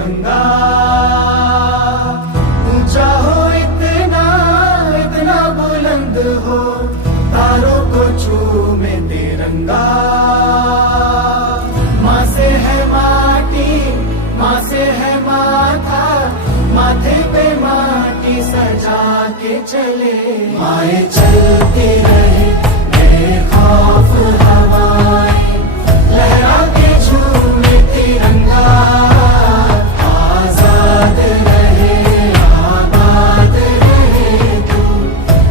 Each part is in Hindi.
तिरंगा ऊंचा हो इतना इतना बुलंद हो, तारों को छूमे तिरंगा। माँ से है माटी, माँ से है माथा, माथे पे माटी सजा के चले। माए चलती रहे बेखौफ हवाएं, लहरा के झूमे तिरंगा। आजाद रहे आबाद रहे तू,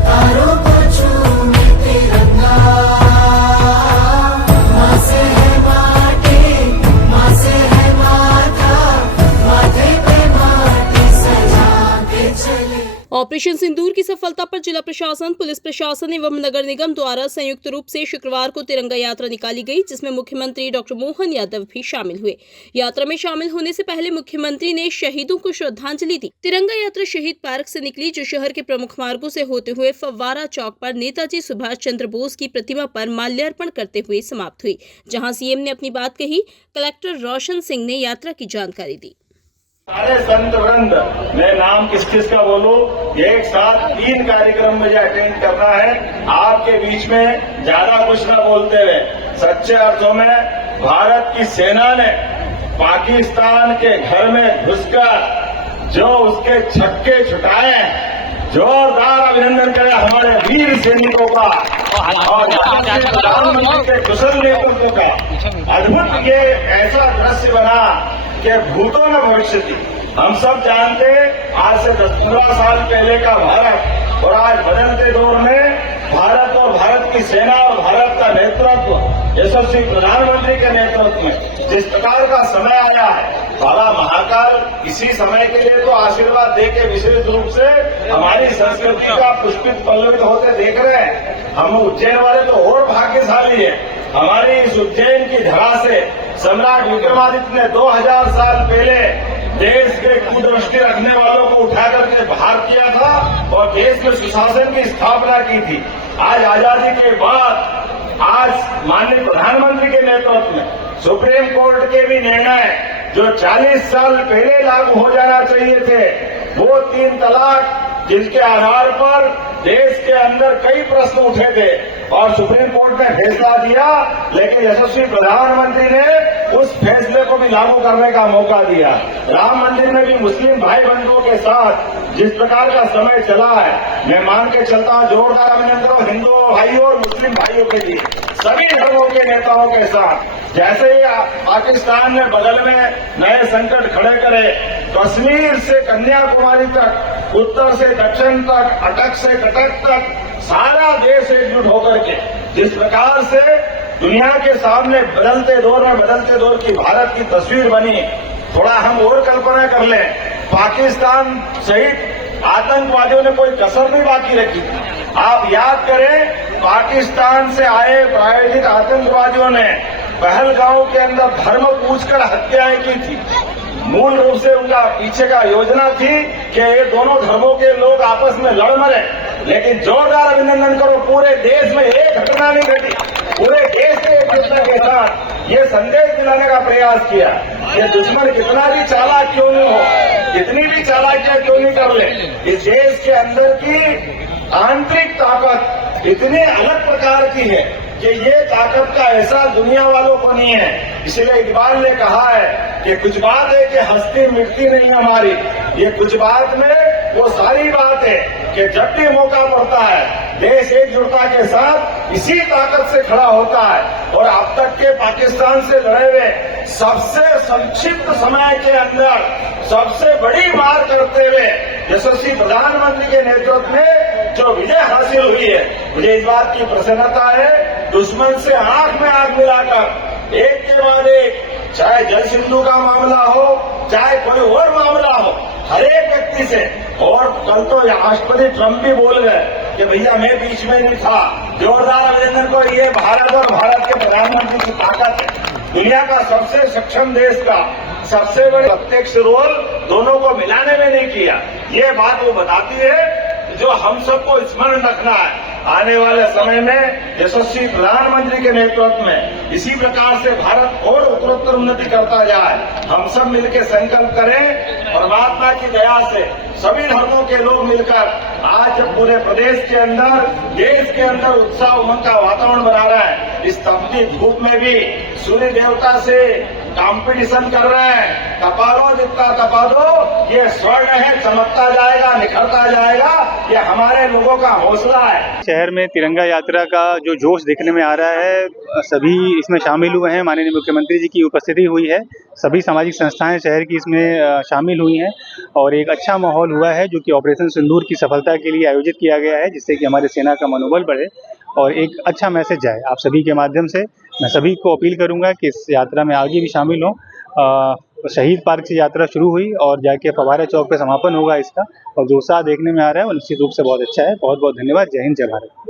तारों को छूमे तिरंगा। माँ से है माटी, माँ से है माथा, माथे पे माटी सजा के चले। ऑपरेशन सिंदूर की सफलता पर जिला प्रशासन, पुलिस प्रशासन एवं नगर निगम द्वारा संयुक्त रूप से शुक्रवार को तिरंगा यात्रा निकाली गई, जिसमें मुख्यमंत्री डॉक्टर मोहन यादव भी शामिल हुए। यात्रा में शामिल होने से पहले मुख्यमंत्री ने शहीदों को श्रद्धांजलि दी। तिरंगा यात्रा शहीद पार्क से निकली, जो शहर के प्रमुख मार्गों से होते हुए फव्वारा चौक पर नेताजी सुभाष चंद्र बोस की प्रतिमा पर माल्यार्पण करते हुए समाप्त हुई, जहाँ सीएम ने अपनी बात कही। कलेक्टर रोशन सिंह ने यात्रा की जानकारी दी। सारे संत वृंद, मैं नाम किस किस का बोलूं, एक साथ 3 कार्यक्रम मुझे अटेंड करना है। आपके बीच में ज्यादा कुछ न बोलते हुए, सच्चे अर्थों में भारत की सेना ने पाकिस्तान के घर में घुसकर जो उसके छक्के छुटाए, जोरदार अभिनंदन करें हमारे वीर सैनिकों का और प्रधानमंत्री के कुशल नेतृत्व का। अद्भुत ये ऐसा दृश्य बना कि भूतों न भविष्यति। हम सब जानते हैं आज से 10-15 साल पहले का भारत और आज बदलते दौर में भारत और भारत की सेना और भारत का नेतृत्व यशस्वी प्रधानमंत्री के नेतृत्व में जिस प्रकार का समय आया है, बाबा महाकाल इसी समय के लिए तो आशीर्वाद दे के विशेष रूप से हमारी संस्कृति का पुष्पित पल्लवित होते देख रहे हैं। हम उज्जैन वाले तो और भाग्यशाली है। हमारी इस उज्जैन की धरा से सम्राट विक्रमादित्य ने 2000 साल पहले देश के कुदृष्टि रखने वालों को उठा करके बाहर किया था और देश में सुशासन की स्थापना की थी। आज आजादी के बाद आज माननीय प्रधानमंत्री के नेतृत्व में सुप्रीम कोर्ट के भी निर्णय जो 40 साल पहले लागू हो जाना चाहिए थे, वो 3 तलाक जिसके आधार पर देश के अंदर कई प्रश्न उठे थे और सुप्रीम कोर्ट ने फैसला दिया, लेकिन यशस्वी प्रधानमंत्री ने उस फैसले को भी लागू करने का मौका दिया। राम मंदिर में भी मुस्लिम भाई बंधुओं के साथ जिस प्रकार का समय चला है, मैं मान के चलता हूं जोरदार अभिनंदन हिंदू भाइयों और मुस्लिम भाइयों के लिए, सभी धर्मों के नेताओं के साथ। जैसे ही पाकिस्तान ने बगल में नए संकट खड़े करे, कश्मीर से कन्याकुमारी तक, उत्तर से दक्षिण तक, अटक से कटक तक सारा देश एकजुट होकर के जिस प्रकार से दुनिया के सामने बदलते दौर की भारत की तस्वीर बनी, थोड़ा हम और कल्पना कर लें, पाकिस्तान सहित आतंकवादियों ने कोई कसर नहीं बाकी रखी। आप याद करें, पाकिस्तान से आए प्रायोजित आतंकवादियों ने पहलगांव के अंदर धर्म पूछकर हत्याएं की थी। मूल रूप से उनका पीछे का योजना थी कि ये दोनों धर्मों के लोग आपस में लड़ मरे, लेकिन जोरदार अभिनंदन करो, पूरे देश में एक घटना नहीं घटी। पूरे देश के एकता के साथ ये संदेश दिलाने का प्रयास किया कि दुश्मन कितना भी चालाक क्यों नहीं हो, कितनी भी चालाकियां क्यों नहीं कर ले, इस देश के अंदर की आंतरिक ताकत इतनी अलग प्रकार की है कि ये ताकत का एहसास दुनिया वालों को नहीं है। इसलिए इकबाल ने कहा है कि कुछ बात है कि हस्ती मिटती नहीं हमारी, ये कुछ बात में वो सारी बात है कि जब भी मौका पड़ता है देश एकजुटता के साथ इसी ताकत से खड़ा होता है। और अब तक के पाकिस्तान से लड़े हुए सबसे संक्षिप्त समय के अंदर सबसे बड़ी मार करते हुए यशस्वी प्रधानमंत्री के नेतृत्व में जो विजय हासिल हुई है, मुझे इस बात की प्रसन्नता है। दुश्मन से आंख में आंख मिलाकर एक के बाद एक, चाहे जल सिंधु का मामला हो, चाहे कोई और मामला हो, हर एक व्यक्ति से। और कल तो राष्ट्रपति ट्रंप भी बोल गए कि भैया मैं बीच में नहीं था। जोरदार अभिनंदन को, ये भारत और भारत के प्रधानमंत्री की ताकत है। दुनिया का सबसे सक्षम देश का सबसे बड़े प्रत्यक्ष रोल दोनों को मिलाने में नहीं किया। ये बात वो बताती है जो हम सबको स्मरण रखना है। आने वाले समय में यशस्वी प्रधानमंत्री के नेतृत्व में इसी प्रकार से भारत और उत्तरोत्तर उन्नति करता जाए। हम सब मिलकर संकल्प करें। परमात्मा की दया से सभी धर्मों के लोग मिलकर आज जब पूरे प्रदेश के अंदर, देश के अंदर उत्साह उमंग का वातावरण बना रहा है, इस तपती धूप में भी सूर्य देवता से कंपटीशन कर रहे हैं। तपा लो जितना तपा दो, ये स्वर्ण है, चमकता जाएगा, निखरता जाएगा। ये हमारे लोगों का हौसला है। शहर में तिरंगा यात्रा का जो जोश देखने में आ रहा है, सभी इसमें शामिल हुए हैं। माननीय मुख्यमंत्री जी की उपस्थिति हुई है, सभी सामाजिक संस्थाएं शहर की इसमें शामिल हुई हैं और एक अच्छा माहौल हुआ है जो कि ऑपरेशन सिंदूर की सफलता के लिए आयोजित किया गया है, जिससे कि हमारे सेना का मनोबल बढ़े और एक अच्छा मैसेज जाए। आप सभी के माध्यम से मैं सभी को अपील करूंगा कि इस यात्रा में आगे भी शामिल हों। शहीद पार्क से यात्रा शुरू हुई और जाके फव्वारा चौक पे समापन होगा इसका, और जो उत्साह देखने में आ रहा है वो निश्चित रूप से बहुत अच्छा है। बहुत बहुत धन्यवाद। जय हिंद, जय भारत।